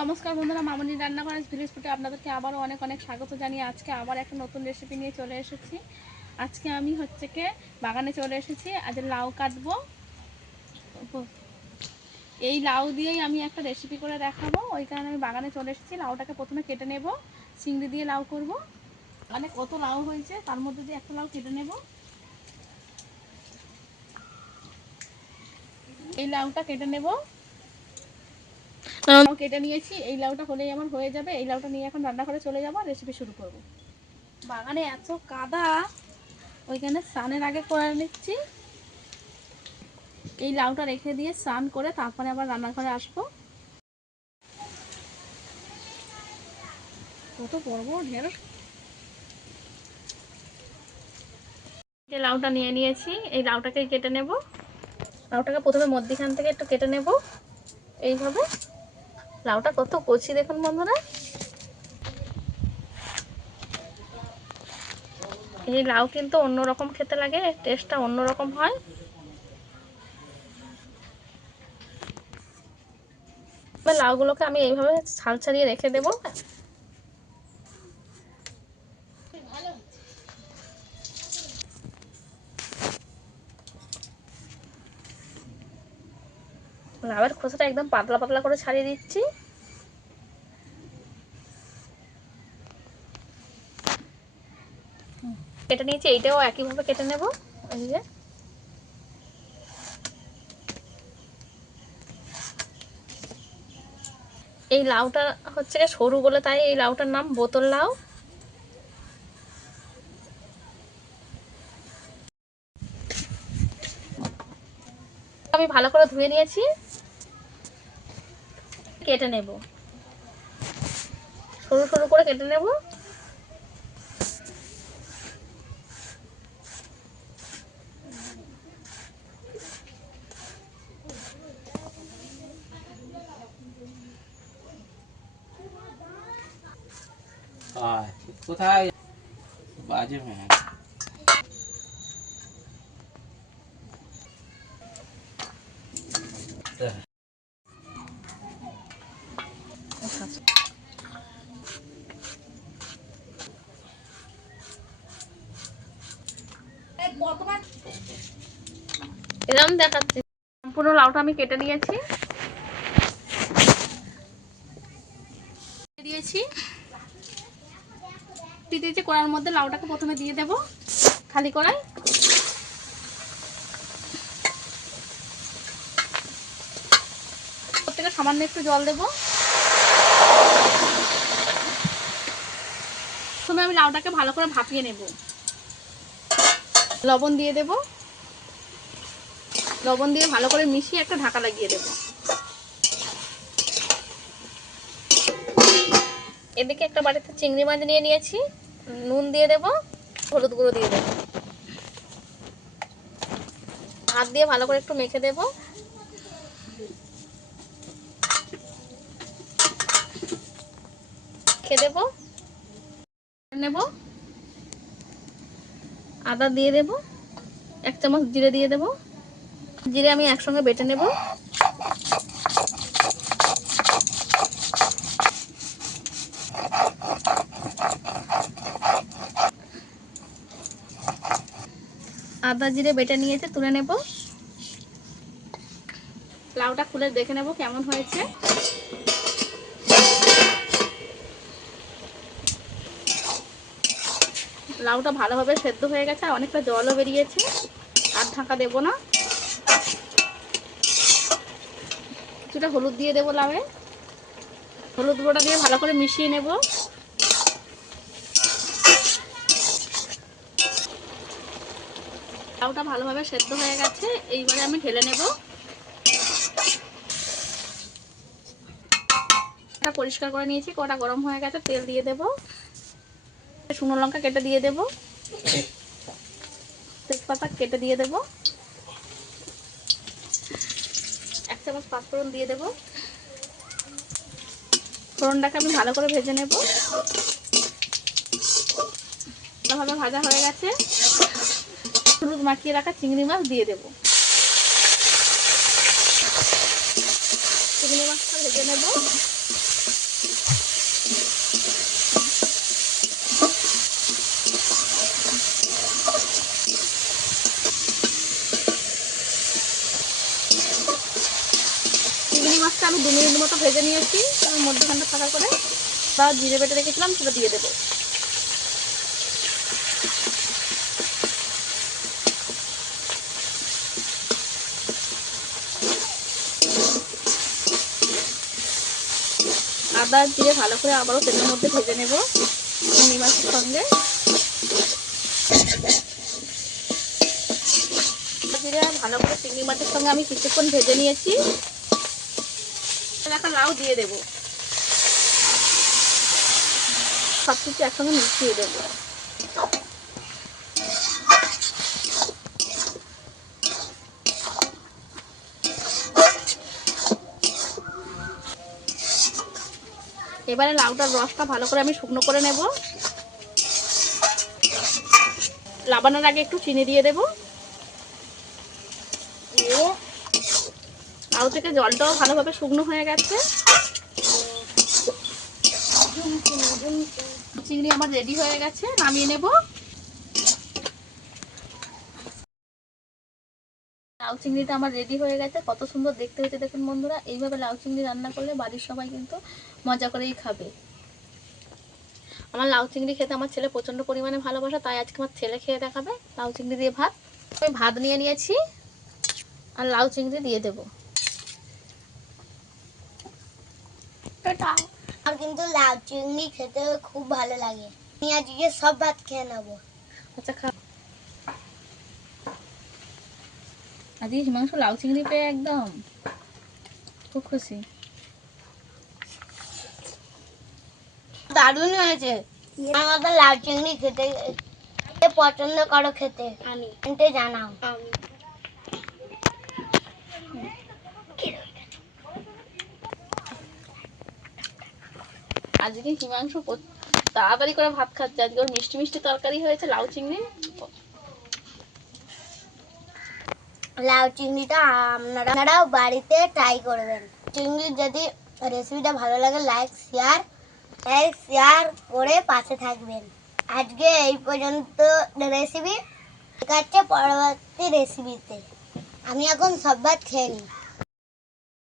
নমস্কার বন্ধুরা, মামনি রান্নাঘর ভিলেজ ফুডে আপনাদেরকে আবারও অনেক অনেক স্বাগত জানিয়ে আজকে আবার একটা নতুন রেসিপি নিয়ে চলে এসেছি। আজকে আমি বাগানে চলে এসেছি। আজ লাউ কাটবো। এই লাউ দিয়েই আমি একটা রেসিপি করে দেখাবো, ওই কারণে আমি বাগানে চলে এসেছি। লাউটাকে প্রথমে কেটে নেব, চিংড়ি দিয়ে লাউ করব। মানে কত লাউ হয়েছে তার মধ্যে দিয়ে একটা লাউ কেটে নেব। এই লাউটা কেটে নেব, কেটে নিয়েছি। এই লাউটা হলেই আমার হয়ে যাবে। এই লাউটা নিয়ে এখন রান্নাঘরে চলে যাব, রেসিপি শুরু করব। বাগানে এত কাদা, ওইখানে স্নানের আগে করে নিচ্ছি। এই লাউটা রেখে দিয়ে স্নান করে তারপরে আবার রান্নাঘরে আসবো। কত বড় বড় ঢেঁড়স। এই লাউটা নিয়ে নিয়েছি, এই লাউটাকে কেটে নেব। লাউটাকে প্রথমে মধ্যিখান থেকে একটু কেটে নেব এইভাবে। লাউটা কত কচি দেখুন বন্ধুরা। এই লাউ কিন্তু অন্যরকম খেতে লাগে, টেস্টটা অন্যরকম হয়। লাউগুলোকে আমি এইভাবে ছাল ছাড়িয়ে রেখে দেবো। লাউয়ের খোসাটা একদম পাতলা পাতলা করে ছাড়িয়ে দিচ্ছি। কেটে নিয়েছি, এইটাও একইভাবে কেটে নেব। এই যে এই লাউটা সরু বলে তাই এই লাউটার নাম বোতল লাউ। আমি ভালো করে ধুয়ে নিয়েছি, কেটে নেব। সরু সরু করে কেটে নেব। কোথায় বাজে হ্যাঁ। এরকম দেখাচ্ছি। সম্পূর্ণ লাউটা আমি কেটে নিয়েছি, দিয়েছি কড়ার মধ্যে। লাউটাকে প্রথমে দিয়ে দেব খালি কড়াই। থেকে সামান্য একটু জল দেব। প্রথমে আমি লাউটাকে ভালো করে ভাপিয়ে নেব। লবণ দিয়ে দেব, লবণ দিয়ে ভালো করে মিশিয়ে একটা ঢাকা লাগিয়ে দেব। এদিকে একটা বাটিতে চিংড়ি মাছ নিয়ে নিয়েছি, নুন দিয়ে দেব, হলুদ গুঁড়ো দিয়ে দেব। হাত দিয়ে ভালো করে একটু মেখে দেব। খেয়ে দেব নেব। আদা দিয়ে দেব, 1 চামচ জিরে দিয়ে দেব। জিরে আমি একসঙ্গে বেটে নেব। আদা জিরে বেটে নিয়েছে, তুলে নেব। লাউটা খুলে দেখে নেব কেমন হয়েছে। লাউটা ভালোভাবে সেদ্ধ হয়ে গেছে, অনেকটা জলও বেরিয়েছে। আর ঢাকা দেব না। কিছুটা হলুদ দিয়ে দেবো লাউয়ে। হলুদ গুঁড়োটা দিয়ে ভালো করে মিশিয়ে নেব। লাউটা ভালোভাবে সেদ্ধ হয়ে গেছে, এইবারে আমি ঢেলে নেব। পরিষ্কার করে নিয়েছি, কড়া গরম হয়ে গেছে, তেল দিয়ে দেব। শুকনো লঙ্কা কেটে দিয়ে দেব, তেজপাতা কেটে দিয়ে দেব, 1 চামচ পাঁচফোড়ন দিয়ে দেব। ফোড়নটাকে আমি ভালো করে ভেজে নেব। ভালোভাবে ভাজা হয়ে গেছে, হলুদ মাখিয়ে রাখা চিংড়ি মাছ দিয়ে দেব। চিংড়ি মাছটা ভেজে নেব। মাছটা আমি 2 মিনিট মতো ভেজে নিয়েছি। আমি মধ্যখানটা ফাঁকা করে বা জিরে বেটে রেখেছিলাম সেটা দিয়ে দেবো। আদা জিরে ভালো করে আবারও তেলের মধ্যে ভেজে নেব চিংড়ি মাছের সঙ্গে। জিরে ভালো করে চিংড়ি মাছের সঙ্গে আমি কিছুক্ষণ ভেজে নিয়েছি। একটা লাউ দিয়ে দেবো, সব কিছু একসঙ্গে মিশিয়ে দেবো। এবারে লাউটার রসটা ভালো করে আমি শুকনো করে নেব। লাবানোর আগে একটু চিনি দিয়ে দেবো। লাউ থেকে জলটাও ভালোভাবে শুকনো হয়ে গেছে। চিংড়ি আমার রেডি হয়ে গেছে, নামিয়ে নেব। লাউ চিংড়িটা আমার রেডি হয়ে গেছে, কত সুন্দর দেখতে হয়েছে দেখুন বন্ধুরা। এইভাবে লাউ চিংড়ি রান্না করলে বাড়ির সবাই কিন্তু মজা করেই খাবে। আমার লাউ চিংড়ি খেতে আমার ছেলে প্রচণ্ড পরিমাণে ভালোবাসে, তাই আজকে আমার ছেলে খেয়ে দেখাবে লাউ চিংড়ি দিয়ে ভাত। আমি ভাত নিয়ে নিয়েছি আর লাউ চিংড়ি দিয়ে দেবো। আমার কিন্তু লাউ চিংড়ি খেতে খুব ভালো লাগে। আমি আজকে সব ভাত খেয়ে নেবো। আচ্ছা খা। আজকে হিমাংশু লাউ চিংড়ি পেয়ে একদম খুব খুশি। দারুণ হয়েছে। আমার তো লাউ চিংড়ি খেতে পছন্দ করো খেতে, আমি জানাও। আজকে হিমাংশু তাড়াতাড়ি করে ভাত খাচ্ছে। আজকে ওর মিষ্টি মিষ্টি তরকারি হয়েছে লাউ চিংড়ি। লাউ চিংড়িটা আপনারাও বাড়িতে ট্রাই করবেন। চিংড়ির যদি রেসিপিটা ভালো লাগে লাইক শেয়ার করে পাশে থাকবেন। আজকে এই পর্যন্ত রেসিপি, ঠিক আছে পরবর্তী রেসিপিতে। আমি এখন সব ভাত খেয়ে নিই।